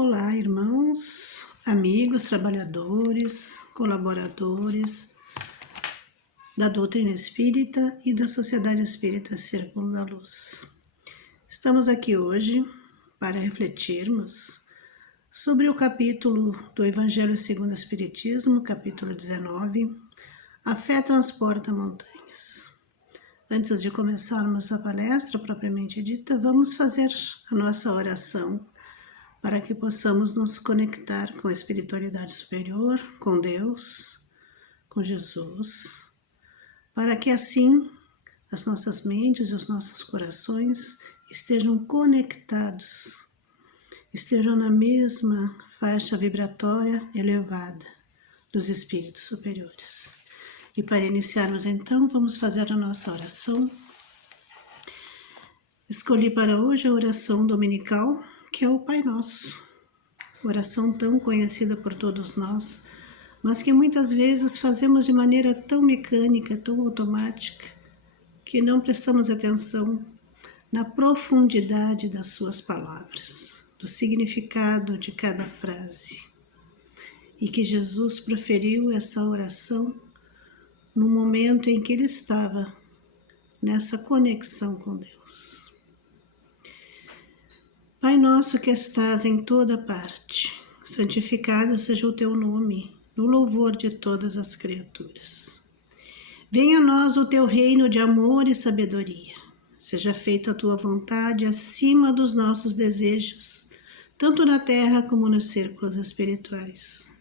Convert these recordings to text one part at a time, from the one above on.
Olá, irmãos, amigos, trabalhadores, colaboradores da doutrina espírita e da Sociedade Espírita Círculo da Luz. Estamos aqui hoje para refletirmos sobre o capítulo do Evangelho segundo o Espiritismo, capítulo 19, A Fé Transporta Montanhas. Antes de começarmos a palestra propriamente dita, vamos fazer a nossa oração para que possamos nos conectar com a espiritualidade superior, com Deus, com Jesus, para que assim as nossas mentes e os nossos corações estejam conectados, estejam na mesma faixa vibratória elevada dos espíritos superiores. E para iniciarmos então, vamos fazer a nossa oração. Escolhi para hoje a oração dominical, que é o Pai Nosso, oração tão conhecida por todos nós, mas que muitas vezes fazemos de maneira tão mecânica, tão automática, que não prestamos atenção na profundidade das suas palavras, do significado de cada frase, e que Jesus proferiu essa oração no momento em que ele estava nessa conexão com Deus. Pai nosso que estás em toda parte, santificado seja o teu nome, no louvor de todas as criaturas. Venha a nós o teu reino de amor e sabedoria. Seja feita a tua vontade acima dos nossos desejos, tanto na terra como nos círculos espirituais.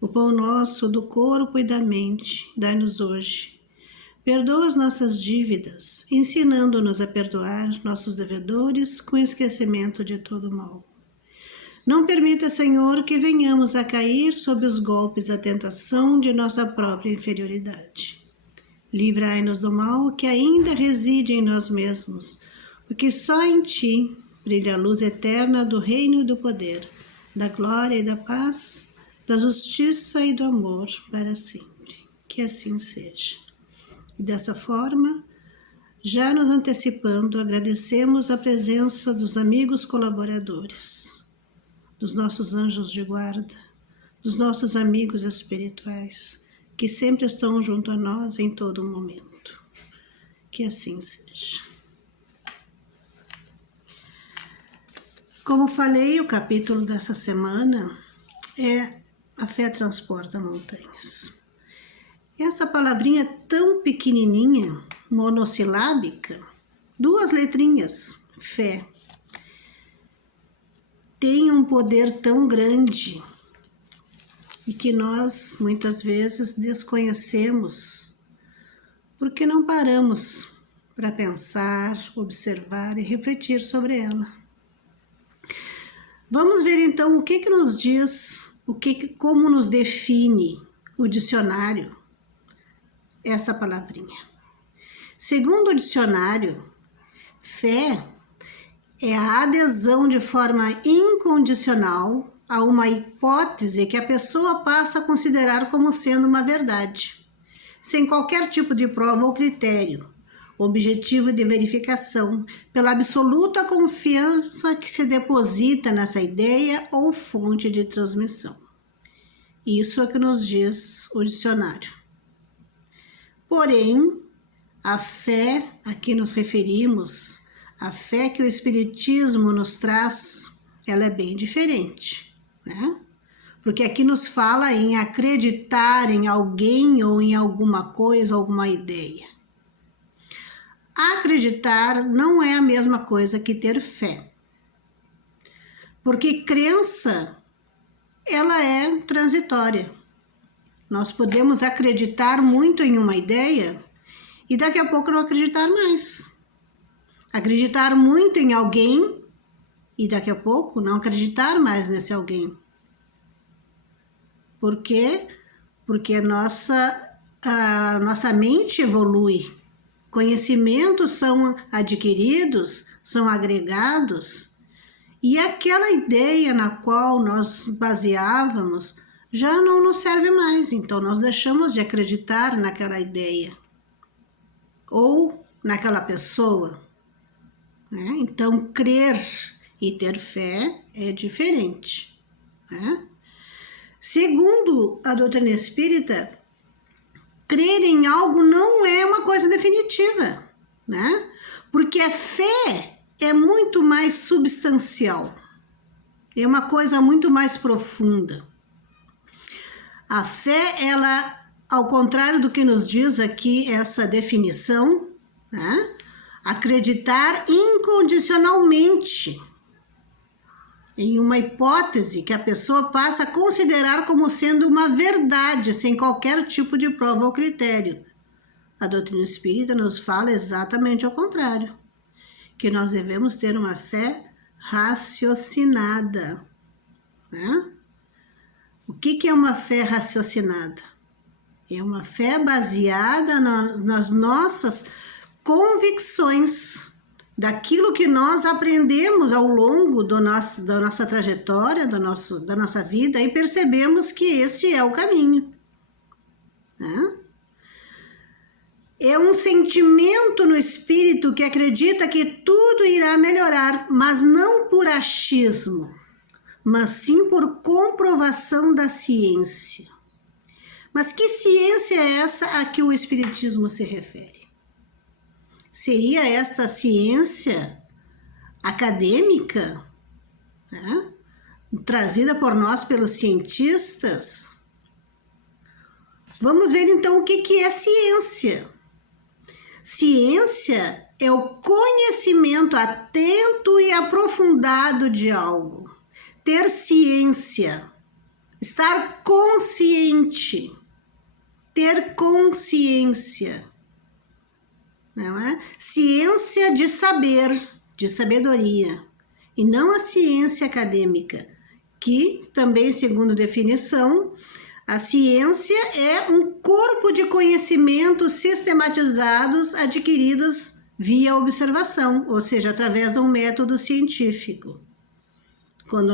O pão nosso do corpo e da mente, dai-nos hoje. Perdoa as nossas dívidas, ensinando-nos a perdoar nossos devedores com esquecimento de todo mal. Não permita, Senhor, que venhamos a cair sob os golpes da tentação de nossa própria inferioridade. Livrai-nos do mal que ainda reside em nós mesmos, porque só em Ti brilha a luz eterna do reino e do poder, da glória e da paz, da justiça e do amor para sempre. Que assim seja. E dessa forma, já nos antecipando, agradecemos a presença dos amigos colaboradores, dos nossos anjos de guarda, dos nossos amigos espirituais, que sempre estão junto a nós em todo momento. Que assim seja. Como falei, o capítulo dessa semana é A Fé Transporta Montanhas. Essa palavrinha tão pequenininha, monossilábica, 2 letrinhas, fé, tem um poder tão grande e que nós muitas vezes desconhecemos porque não paramos para pensar, observar e refletir sobre ela. Vamos ver então o que nos diz, como nos define o dicionário essa palavrinha. Segundo o dicionário, fé é a adesão de forma incondicional a uma hipótese que a pessoa passa a considerar como sendo uma verdade, sem qualquer tipo de prova ou critério, objetivo de verificação, pela absoluta confiança que se deposita nessa ideia ou fonte de transmissão. Isso é o que nos diz o dicionário. Porém, a fé a que nos referimos, a fé que o Espiritismo nos traz, ela é bem diferente, né? Porque aqui nos fala em acreditar em alguém ou em alguma coisa, alguma ideia. Acreditar não é a mesma coisa que ter fé. Porque crença, ela é transitória. Nós podemos acreditar muito em uma ideia e daqui a pouco não acreditar mais. Acreditar muito em alguém e daqui a pouco não acreditar mais nesse alguém. Por quê? Porque a nossa mente evolui. Conhecimentos são adquiridos, são agregados e aquela ideia na qual nós baseávamos já não nos serve mais, então nós deixamos de acreditar naquela ideia ou naquela pessoa, né? Então, crer e ter fé é diferente, né? Segundo a doutrina espírita, crer em algo não é uma coisa definitiva, né? Porque a fé é muito mais substancial, é uma coisa muito mais profunda. A fé, ela, ao contrário do que nos diz aqui essa definição, né? Acreditar incondicionalmente em uma hipótese que a pessoa passa a considerar como sendo uma verdade, sem qualquer tipo de prova ou critério. A doutrina espírita nos fala exatamente ao contrário, que nós devemos ter uma fé raciocinada, né? O que é uma fé raciocinada? É uma fé baseada nas nossas convicções, daquilo que nós aprendemos ao longo da nossa trajetória, da nossa vida, e percebemos que este é o caminho, né? É um sentimento no espírito que acredita que tudo irá melhorar, mas não por achismo, mas sim por comprovação da ciência. Mas que ciência é essa a que o Espiritismo se refere? Seria esta ciência acadêmica, né? Trazida por nós pelos cientistas? Vamos ver então o que é ciência. Ciência é o conhecimento atento e aprofundado de algo. Ter ciência, estar consciente, ter consciência, não é? Ciência de saber, de sabedoria, e não a ciência acadêmica, que também, segundo definição, a ciência é um corpo de conhecimentos sistematizados adquiridos via observação, ou seja, através de um método científico. Quando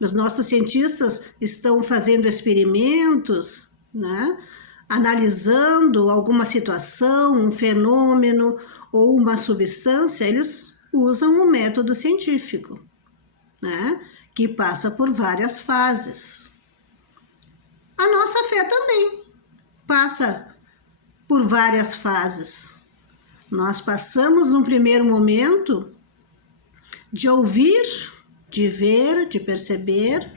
os nossos cientistas estão fazendo experimentos, né, analisando alguma situação, um fenômeno ou uma substância, eles usam um método científico, né, que passa por várias fases. A nossa fé também passa por várias fases. Nós passamos num primeiro momento de ouvir, de ver, de perceber,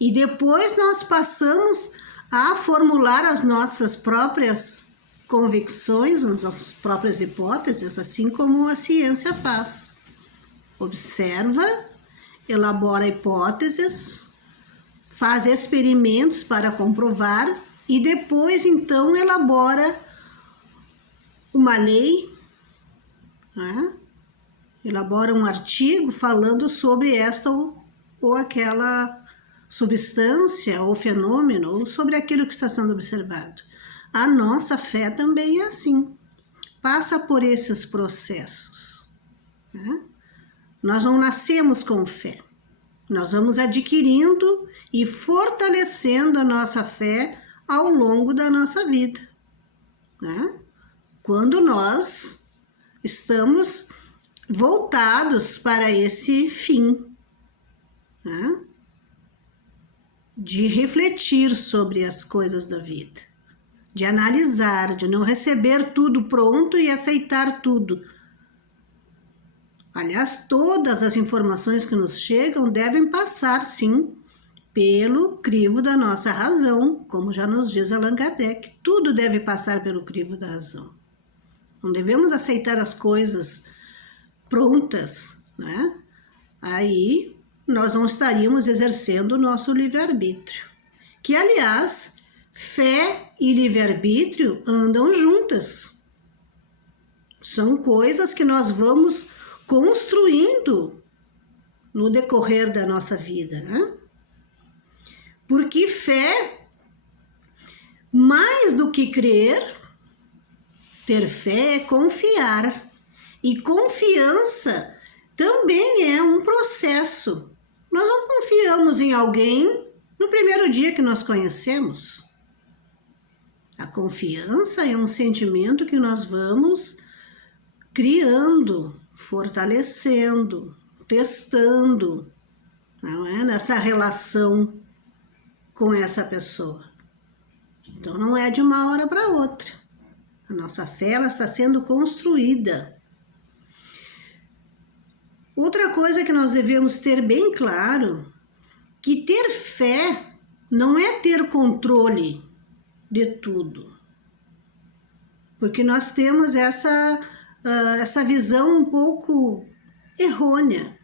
e depois nós passamos a formular as nossas próprias convicções, as nossas próprias hipóteses, assim como a ciência faz. Observa, elabora hipóteses, faz experimentos para comprovar e depois então elabora uma lei, né? Elabora um artigo falando sobre esta ou aquela substância ou fenômeno, ou sobre aquilo que está sendo observado. A nossa fé também é assim, passa por esses processos, né? Nós não nascemos com fé, nós vamos adquirindo e fortalecendo a nossa fé ao longo da nossa vida, né? Quando nós estamos voltados para esse fim, né? De refletir sobre as coisas da vida, de analisar, de não receber tudo pronto e aceitar tudo. Aliás, todas as informações que nos chegam devem passar, sim, pelo crivo da nossa razão, como já nos diz Allan Kardec. Tudo deve passar pelo crivo da razão. Não devemos aceitar as coisas prontas, né? Aí nós não estaríamos exercendo o nosso livre-arbítrio. Que, aliás, fé e livre-arbítrio andam juntas. São coisas que nós vamos construindo no decorrer da nossa vida, né? Porque fé, mais do que crer, ter fé é confiar. E confiança também é um processo. Nós não confiamos em alguém no primeiro dia que nós conhecemos. A confiança é um sentimento que nós vamos criando, fortalecendo, testando, não é? Nessa relação com essa pessoa. Então não é de uma hora para outra. A nossa fé, ela está sendo construída. Outra coisa que nós devemos ter bem claro, que ter fé não é ter controle de tudo. Porque nós temos essa visão um pouco errônea.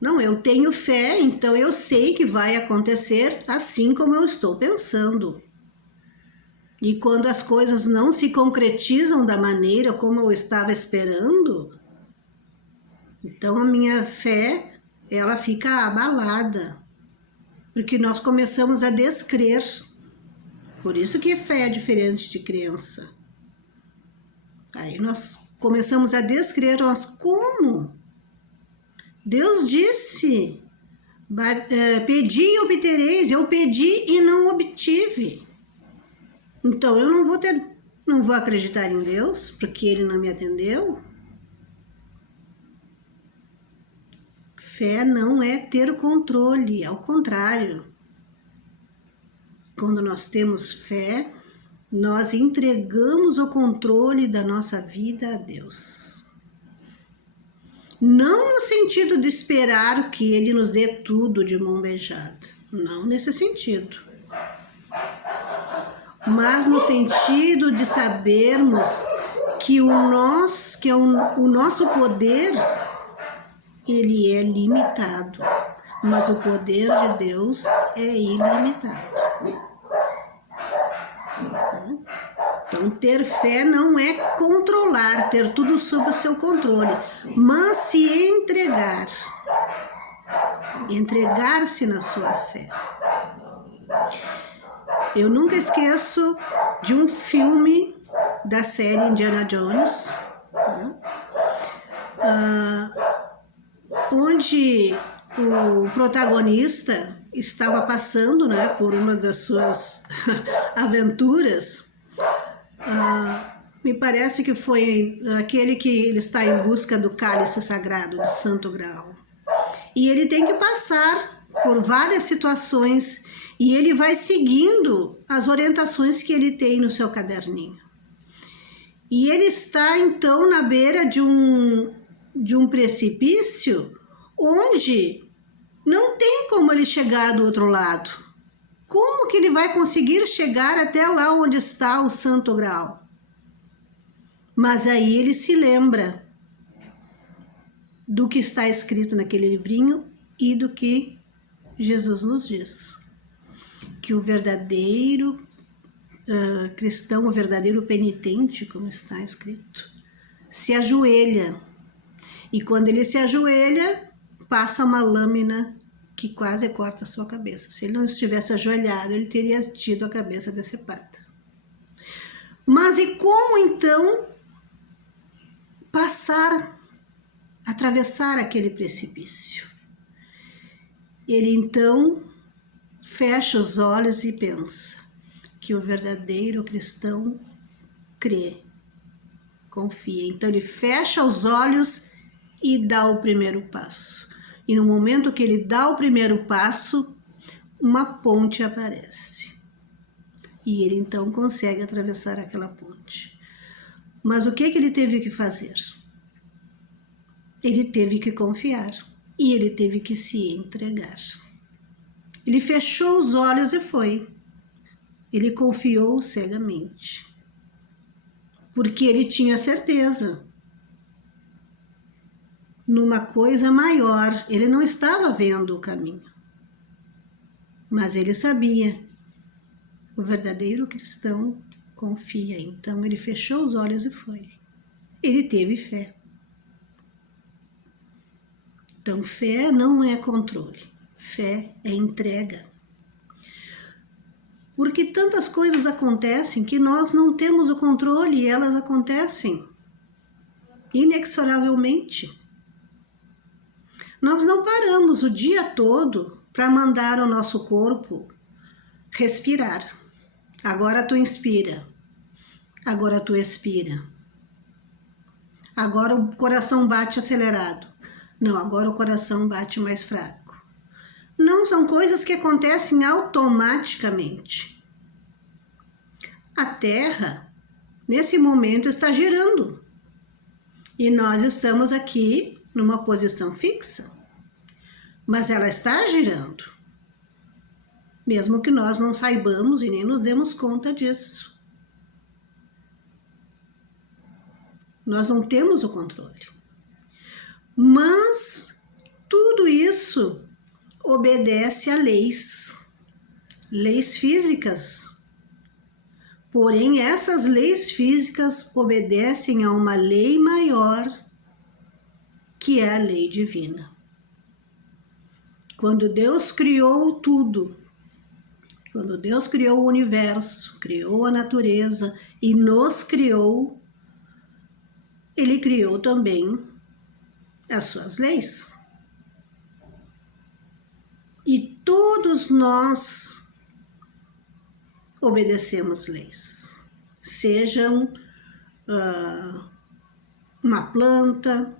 Não, eu tenho fé, então eu sei que vai acontecer assim como eu estou pensando. E quando as coisas não se concretizam da maneira como eu estava esperando, então a minha fé, ela fica abalada. Porque nós começamos a descrer. Por isso que fé é diferente de crença. Aí nós começamos a descrer, mas como? Deus disse, pedi e obtereis, eu pedi e não obtive. Então eu não vou acreditar em Deus, porque Ele não me atendeu. Fé não é ter controle, ao contrário. Quando nós temos fé, nós entregamos o controle da nossa vida a Deus. Não no sentido de esperar que Ele nos dê tudo de mão beijada. Não nesse sentido. Mas no sentido de sabermos que o nosso poder, ele é limitado. Mas o poder de Deus é ilimitado. Então, ter fé não é controlar, ter tudo sob o seu controle, mas se entregar, entregar-se na sua fé. Eu nunca esqueço de um filme da série Indiana Jones, onde o protagonista estava passando, né, por uma das suas aventuras. Me parece que foi aquele que ele está em busca do cálice sagrado, do Santo Graal. E ele tem que passar por várias situações e ele vai seguindo as orientações que ele tem no seu caderninho. E ele está então na beira de um precipício onde não tem como ele chegar do outro lado. Como que ele vai conseguir chegar até lá onde está o Santo Graal? Mas aí ele se lembra do que está escrito naquele livrinho e do que Jesus nos diz. Que o verdadeiro cristão, o verdadeiro penitente, como está escrito, se ajoelha. E quando ele se ajoelha, passa uma lâmina que quase corta a sua cabeça. Se ele não estivesse ajoelhado, ele teria tido a cabeça decepada. Mas e como então atravessar aquele precipício? Ele então fecha os olhos e pensa que o verdadeiro cristão crê, confia. Então ele fecha os olhos e dá o primeiro passo. E no momento que ele dá o primeiro passo, uma ponte aparece. E ele então consegue atravessar aquela ponte. Mas o que ele teve que fazer? Ele teve que confiar. E ele teve que se entregar. Ele fechou os olhos e foi. Ele confiou cegamente. Porque ele tinha certeza. Numa coisa maior, ele não estava vendo o caminho. Mas ele sabia. O verdadeiro cristão confia. Então ele fechou os olhos e foi. Ele teve fé. Então fé não é controle. Fé é entrega. Porque tantas coisas acontecem que nós não temos o controle e elas acontecem inexoravelmente. Nós não paramos o dia todo para mandar o nosso corpo respirar. Agora tu inspira, agora tu expira. Agora o coração bate acelerado, Não, agora o coração bate mais fraco. Não, são coisas que acontecem automaticamente. A Terra, nesse momento, está girando. E nós estamos aqui numa posição fixa. Mas ela está girando. Mesmo que nós não saibamos e nem nos demos conta disso. Nós não temos o controle. Mas tudo isso obedece a leis físicas. Porém, essas leis físicas obedecem a uma lei maior, que é a lei divina. Quando Deus criou tudo, quando Deus criou o universo, criou a natureza e nos criou, Ele criou também as suas leis. E todos nós obedecemos leis. Sejam uma planta,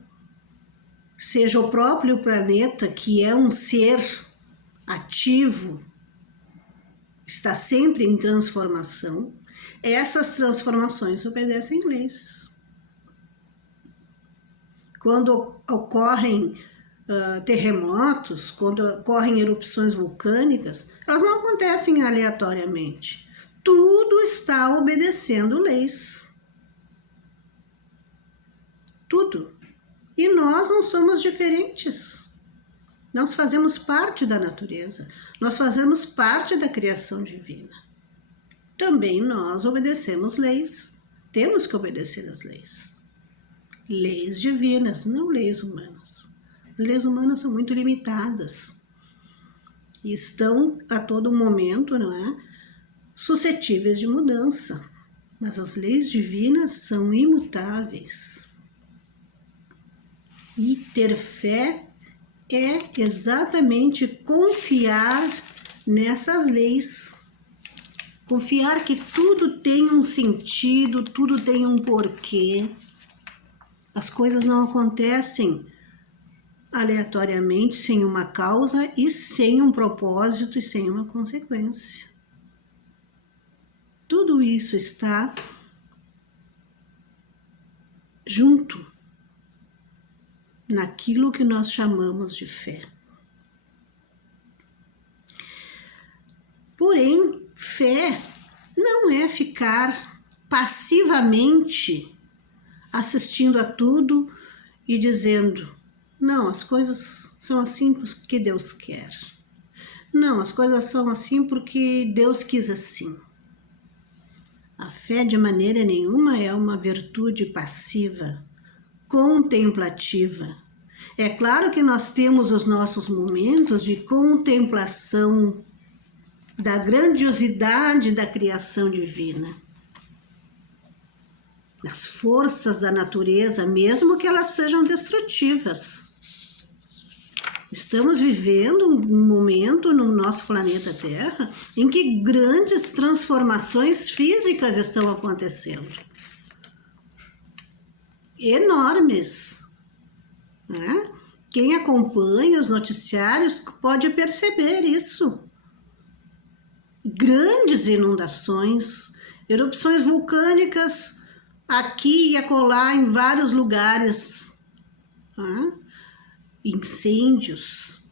seja o próprio planeta, que é um ser ativo, está sempre em transformação. Essas transformações obedecem leis. Quando ocorrem terremotos, quando ocorrem erupções vulcânicas, elas não acontecem aleatoriamente. Tudo está obedecendo leis. Tudo. E nós não somos diferentes. Nós fazemos parte da natureza. Nós fazemos parte da criação divina. Também nós obedecemos leis. Temos que obedecer às leis. Leis divinas, não leis humanas. As leis humanas são muito limitadas. E estão a todo momento, não é, suscetíveis de mudança. Mas as leis divinas são imutáveis. E ter fé é exatamente confiar nessas leis. Confiar que tudo tem um sentido, tudo tem um porquê. As coisas não acontecem aleatoriamente, sem uma causa e sem um propósito e sem uma consequência. Tudo isso está junto naquilo que nós chamamos de fé. Porém, fé não é ficar passivamente assistindo a tudo e dizendo: não, as coisas são assim porque Deus quer. Não, as coisas são assim porque Deus quis assim. A fé de maneira nenhuma é uma virtude passiva, contemplativa. É claro que nós temos os nossos momentos de contemplação da grandiosidade da criação divina, das forças da natureza, mesmo que elas sejam destrutivas. Estamos vivendo um momento no nosso planeta Terra em que grandes transformações físicas estão acontecendo. Enormes. Né? Quem acompanha os noticiários pode perceber isso. Grandes inundações, erupções vulcânicas aqui e acolá em vários lugares. Né? Incêndios.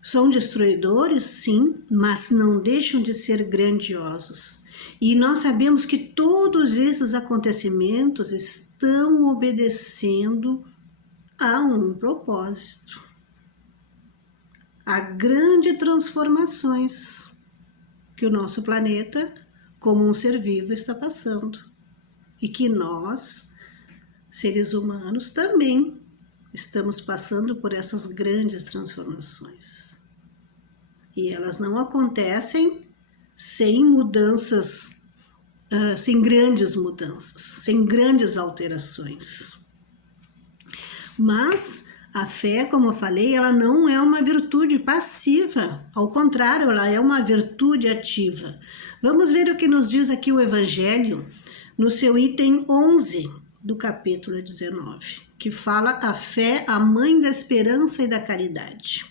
São destruidores, sim, mas não deixam de ser grandiosos. E nós sabemos que todos esses acontecimentos estão obedecendo a um propósito. A grandes transformações que o nosso planeta, como um ser vivo, está passando. E que nós, seres humanos, também estamos passando por essas grandes transformações. E elas não acontecem sem mudanças, sem grandes mudanças, sem grandes alterações. Mas a fé, como eu falei, ela não é uma virtude passiva. Ao contrário, ela é uma virtude ativa. Vamos ver o que nos diz aqui o Evangelho, no seu item 11 do capítulo 19. que fala a fé, a mãe da esperança e da caridade.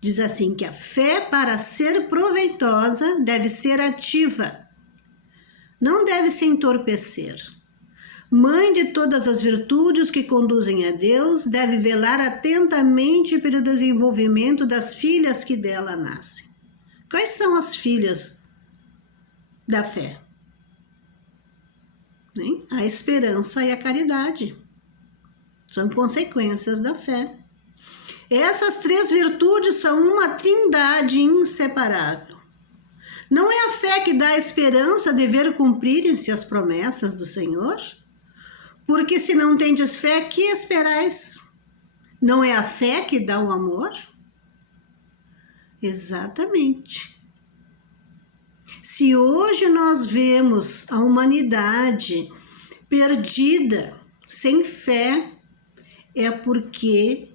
Diz assim que a fé, para ser proveitosa, deve ser ativa, não deve se entorpecer. Mãe de todas as virtudes que conduzem a Deus, deve velar atentamente pelo desenvolvimento das filhas que dela nascem. Quais são as filhas da fé? A esperança e a caridade. São consequências da fé. Essas três virtudes são uma trindade inseparável. Não é a fé que dá a esperança de ver cumprirem-se as promessas do Senhor? Porque se não tendes fé, que esperais? Não é a fé que dá o amor? Exatamente. Se hoje nós vemos a humanidade perdida, sem fé, é porque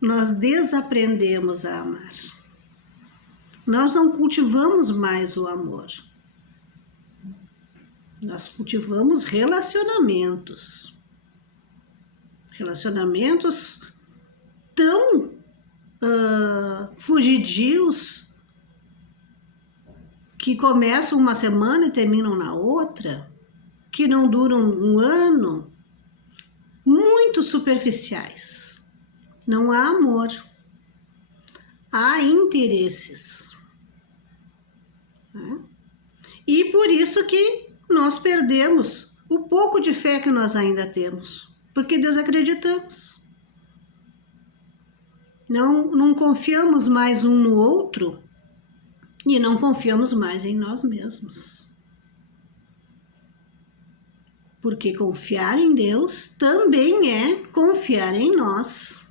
nós desaprendemos a amar. Nós não cultivamos mais o amor. Nós cultivamos relacionamentos. Relacionamentos tão fugidios que começam uma semana e terminam na outra, que não duram um ano, muito superficiais. Não há amor, há interesses. E por isso que nós perdemos o pouco de fé que nós ainda temos, porque desacreditamos. Não confiamos mais um no outro e não confiamos mais em nós mesmos. Porque confiar em Deus também é confiar em nós.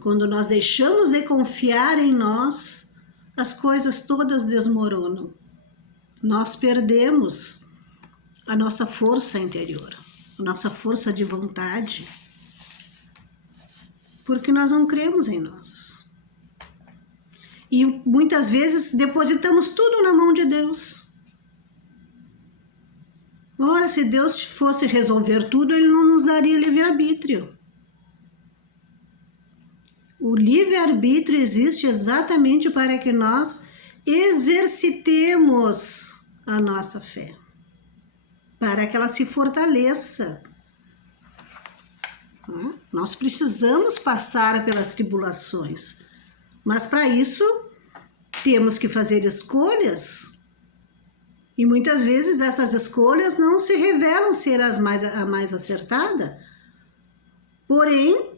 Quando nós deixamos de confiar em nós, as coisas todas desmoronam. Nós perdemos a nossa força interior, a nossa força de vontade, porque nós não cremos em nós. E muitas vezes depositamos tudo na mão de Deus. Ora, se Deus fosse resolver tudo, Ele não nos daria livre-arbítrio. O livre-arbítrio existe exatamente para que nós exercitemos a nossa fé, para que ela se fortaleça. Nós precisamos passar pelas tribulações, mas para isso temos que fazer escolhas. E muitas vezes essas escolhas não se revelam ser a mais acertada. Porém,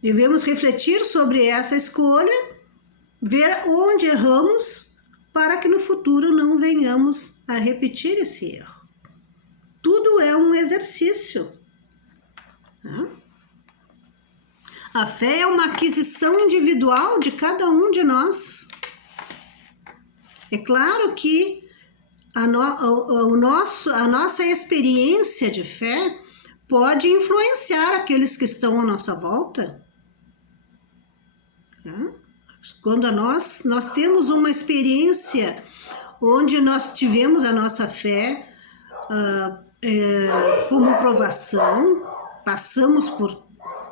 devemos refletir sobre essa escolha, ver onde erramos, para que no futuro não venhamos a repetir esse erro. Tudo é um exercício. A fé é uma aquisição individual de cada um de nós. É claro que a nossa experiência de fé pode influenciar aqueles que estão à nossa volta. Quando nós temos uma experiência onde nós tivemos a nossa fé como provação, passamos por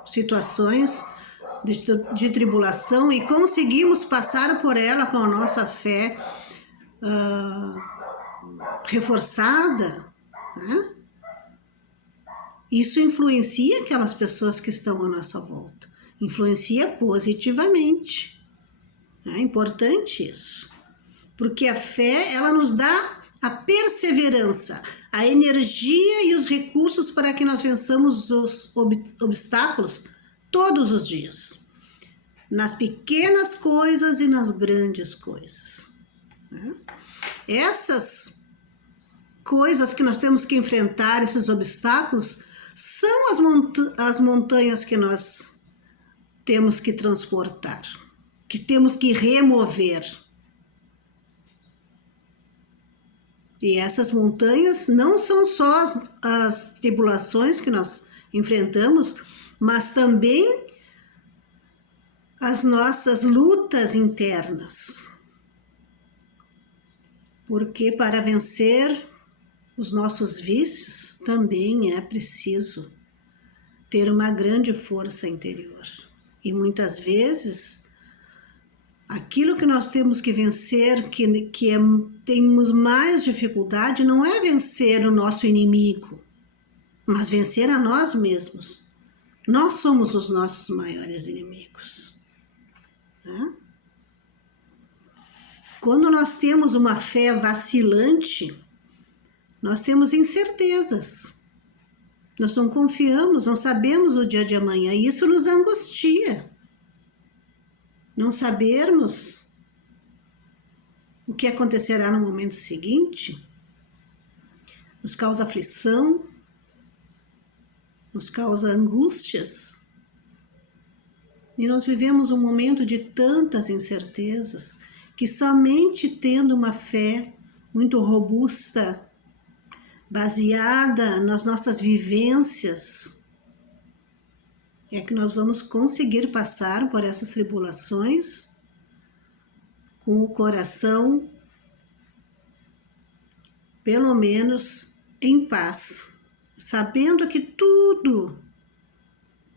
situações de tribulação e conseguimos passar por ela com a nossa fé reforçada, isso influencia aquelas pessoas que estão à nossa volta, influencia positivamente. É importante isso, porque a fé, ela nos dá a perseverança, a energia e os recursos para que nós vençamos os obstáculos todos os dias, nas pequenas coisas e nas grandes coisas. Essas coisas que nós temos que enfrentar, esses obstáculos, são as montanhas que nós temos que transportar, que temos que remover. E essas montanhas não são só as tribulações que nós enfrentamos, mas também as nossas lutas internas. Porque para vencer os nossos vícios, também é preciso ter uma grande força interior. E muitas vezes, aquilo que nós temos que vencer, temos mais dificuldade, não é vencer o nosso inimigo, mas vencer a nós mesmos. Nós somos os nossos maiores inimigos, né? Quando nós temos uma fé vacilante, nós temos incertezas. Nós não confiamos, não sabemos o dia de amanhã. E isso nos angustia. Não sabermos o que acontecerá no momento seguinte nos causa aflição, nos causa angústias. E nós vivemos um momento de tantas incertezas que somente tendo uma fé muito robusta, baseada nas nossas vivências, é que nós vamos conseguir passar por essas tribulações com o coração, pelo menos, em paz, sabendo que tudo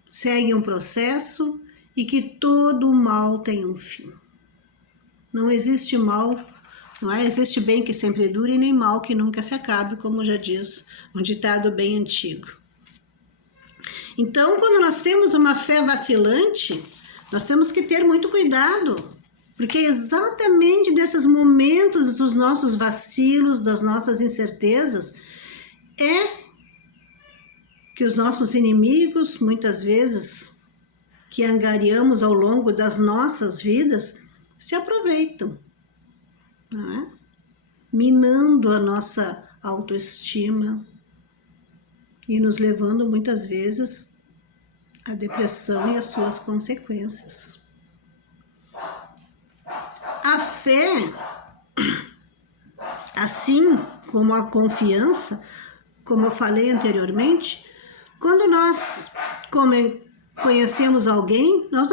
segue um processo e que todo mal tem um fim. Não existe mal, não existe bem que sempre dure, nem mal que nunca se acabe, como já diz um ditado bem antigo. Então, quando nós temos uma fé vacilante, nós temos que ter muito cuidado, porque é exatamente nesses momentos dos nossos vacilos, das nossas incertezas, é que os nossos inimigos, muitas vezes, que angariamos ao longo das nossas vidas, se aproveitam, não é? Minando a nossa autoestima e nos levando muitas vezes à depressão e às suas consequências. A fé, assim como a confiança, como eu falei anteriormente, quando nós conhecemos alguém, nós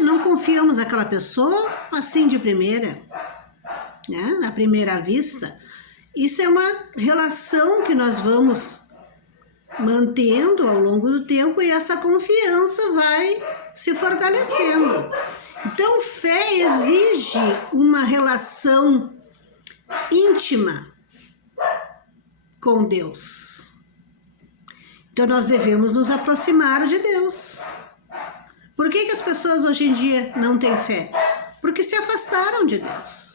não confiamos naquela pessoa assim de primeira, né? Na primeira vista. Isso é uma relação que nós vamos mantendo ao longo do tempo e essa confiança vai se fortalecendo. Então, fé exige uma relação íntima com Deus. Então, nós devemos nos aproximar de Deus. Por que as pessoas hoje em dia não têm fé? Porque se afastaram de Deus.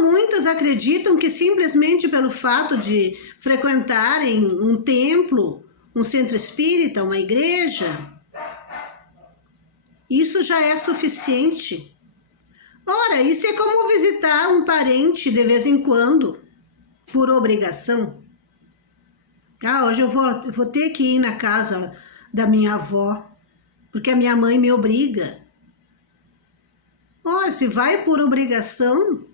Muitas acreditam que simplesmente pelo fato de frequentarem um templo, um centro espírita, uma igreja, isso já é suficiente. Ora, isso é como visitar um parente de vez em quando, por obrigação. Hoje eu vou ter que ir na casa da minha avó, porque a minha mãe me obriga. Ora, se vai por obrigação,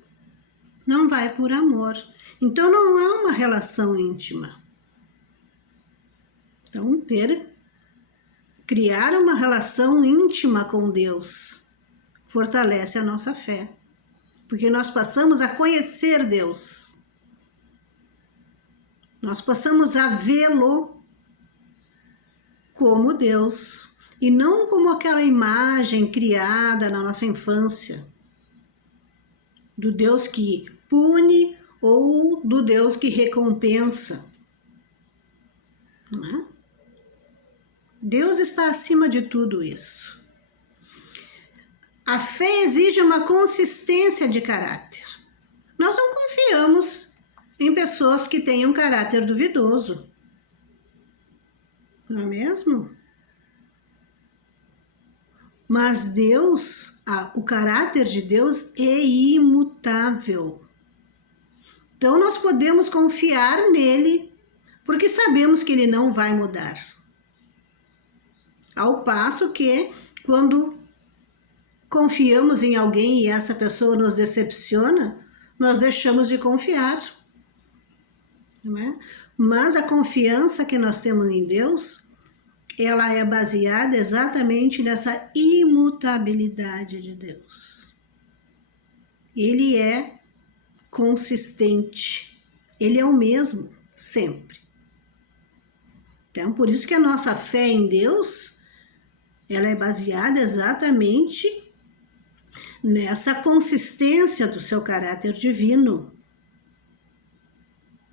não vai por amor. Então não é uma relação íntima. Então criar uma relação íntima com Deus fortalece a nossa fé, porque nós passamos a conhecer Deus. Nós passamos a vê-lo como Deus e não como aquela imagem criada na nossa infância do Deus que pune ou do Deus que recompensa. Não é? Deus está acima de tudo isso. A fé exige uma consistência de caráter. Nós não confiamos em pessoas que tenham caráter duvidoso. Não é mesmo? Mas Deus, o caráter de Deus é imutável. Então nós podemos confiar nele, porque sabemos que ele não vai mudar. Ao passo que, quando confiamos em alguém e essa pessoa nos decepciona, nós deixamos de confiar. Não é? Mas a confiança que nós temos em Deus, ela é baseada exatamente nessa imutabilidade de Deus. Ele é consistente. Ele é o mesmo, sempre. Então, por isso que a nossa fé em Deus, ela é baseada exatamente nessa consistência do seu caráter divino.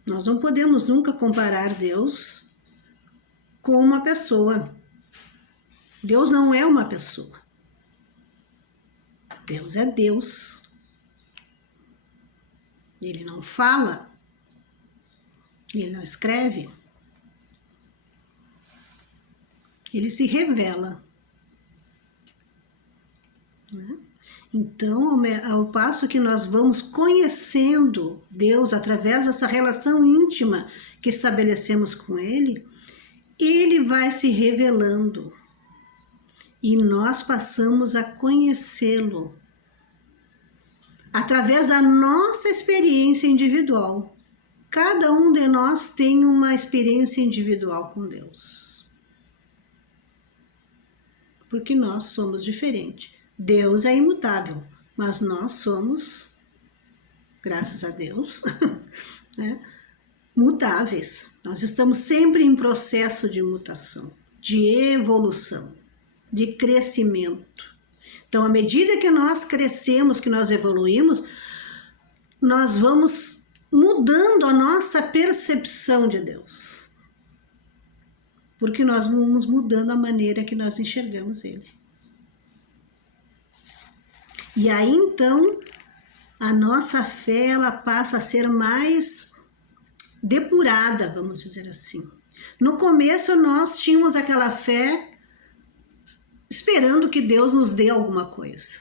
Nós não podemos nunca comparar Deus com uma pessoa. Deus não é uma pessoa. Deus é Deus. Ele não fala. Ele não escreve. Ele se revela. Né? Então, ao passo que nós vamos conhecendo Deus através dessa relação íntima que estabelecemos com Ele, Ele vai se revelando e nós passamos a conhecê-lo através da nossa experiência individual. Cada um de nós tem uma experiência individual com Deus, porque nós somos diferentes. Deus é imutável, mas nós somos, graças a Deus, né, mutáveis. Nós estamos sempre em processo de mutação, de evolução, de crescimento. Então, à medida que nós crescemos, que nós evoluímos, nós vamos mudando a nossa percepção de Deus. Porque nós vamos mudando a maneira que nós enxergamos Ele. E aí, então, a nossa fé, ela passa a ser mais depurada, vamos dizer assim. No começo, nós tínhamos aquela fé esperando que Deus nos dê alguma coisa.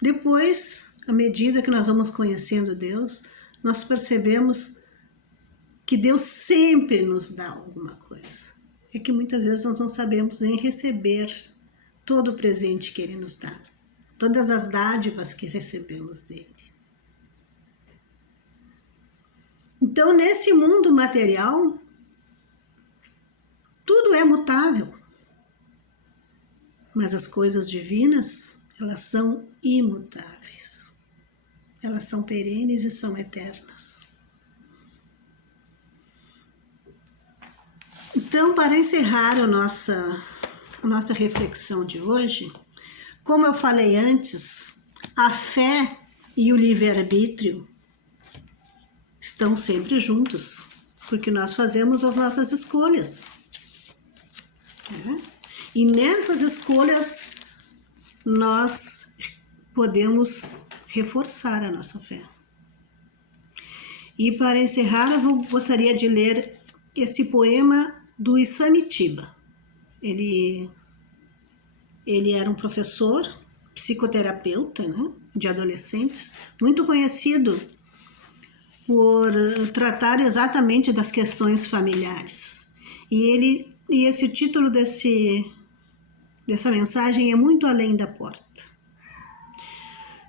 Depois, à medida que nós vamos conhecendo Deus, nós percebemos que Deus sempre nos dá alguma coisa. É que muitas vezes nós não sabemos nem receber todo o presente que Ele nos dá. Todas as dádivas que recebemos dele. Então, nesse mundo material, tudo é mutável. Mas as coisas divinas, elas são imutáveis. Elas são perenes e são eternas. Então, para encerrar a nossa reflexão de hoje, como eu falei antes, a fé e o livre-arbítrio estão sempre juntos, porque nós fazemos as nossas escolhas. E nessas escolhas, nós podemos reforçar a nossa fé. E para encerrar, eu gostaria de ler esse poema do Isamitiba. Ele era um professor, psicoterapeuta, né, de adolescentes, muito conhecido por tratar exatamente das questões familiares. E esse título dessa mensagem é muito além da porta.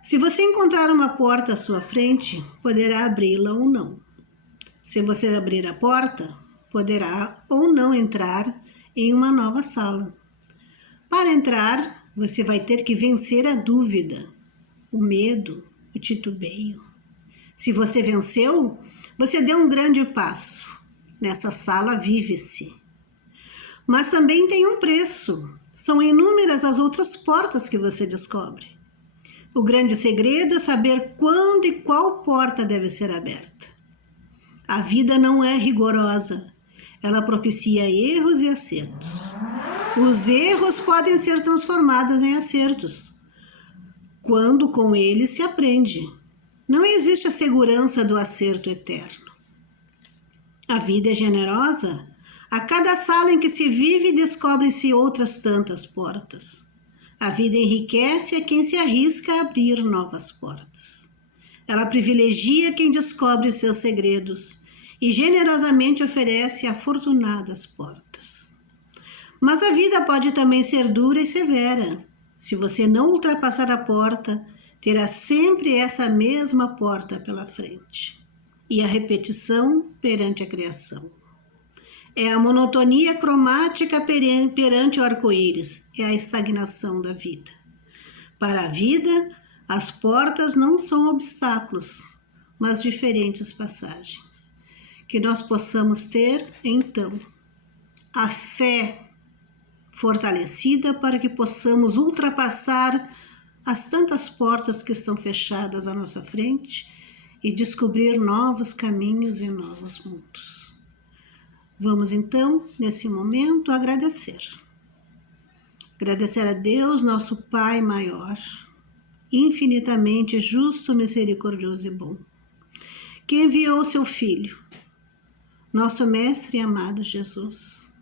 Se você encontrar uma porta à sua frente, poderá abri-la ou não. Se você abrir a porta, poderá ou não entrar em uma nova sala. Para entrar, você vai ter que vencer a dúvida, o medo, o titubeio. Se você venceu, você deu um grande passo. Nessa sala vive-se. Mas também tem um preço. São inúmeras as outras portas que você descobre. O grande segredo é saber quando e qual porta deve ser aberta. A vida não é rigorosa. Ela propicia erros e acertos. Os erros podem ser transformados em acertos, quando com eles se aprende. Não existe a segurança do acerto eterno. A vida é generosa. A cada sala em que se vive, descobrem-se outras tantas portas. A vida enriquece a quem se arrisca a abrir novas portas. Ela privilegia quem descobre seus segredos e generosamente oferece afortunadas portas. Mas a vida pode também ser dura e severa. Se você não ultrapassar a porta, terá sempre essa mesma porta pela frente. E a repetição perante a criação. É a monotonia cromática perante o arco-íris. É a estagnação da vida. Para a vida, As portas não são obstáculos, mas diferentes passagens. Que nós possamos ter, então, a fé fortalecida para que possamos ultrapassar as tantas portas que estão fechadas à nossa frente e descobrir novos caminhos e novos mundos. Vamos então, nesse momento, agradecer. Agradecer a Deus, nosso Pai maior, infinitamente justo, misericordioso e bom, que enviou seu Filho, nosso Mestre e amado Jesus,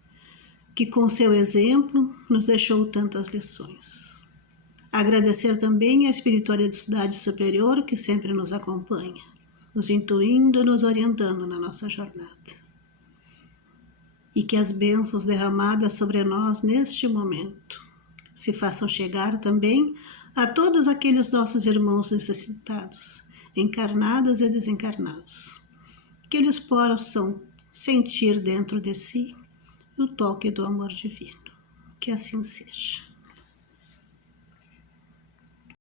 que com seu exemplo nos deixou tantas lições. Agradecer também a espiritualidade superior que sempre nos acompanha, nos intuindo, nos orientando na nossa jornada. E que as bênçãos derramadas sobre nós neste momento se façam chegar também a todos aqueles nossos irmãos necessitados, encarnados e desencarnados, que eles possam sentir dentro de si o toque do amor divino. Que assim seja.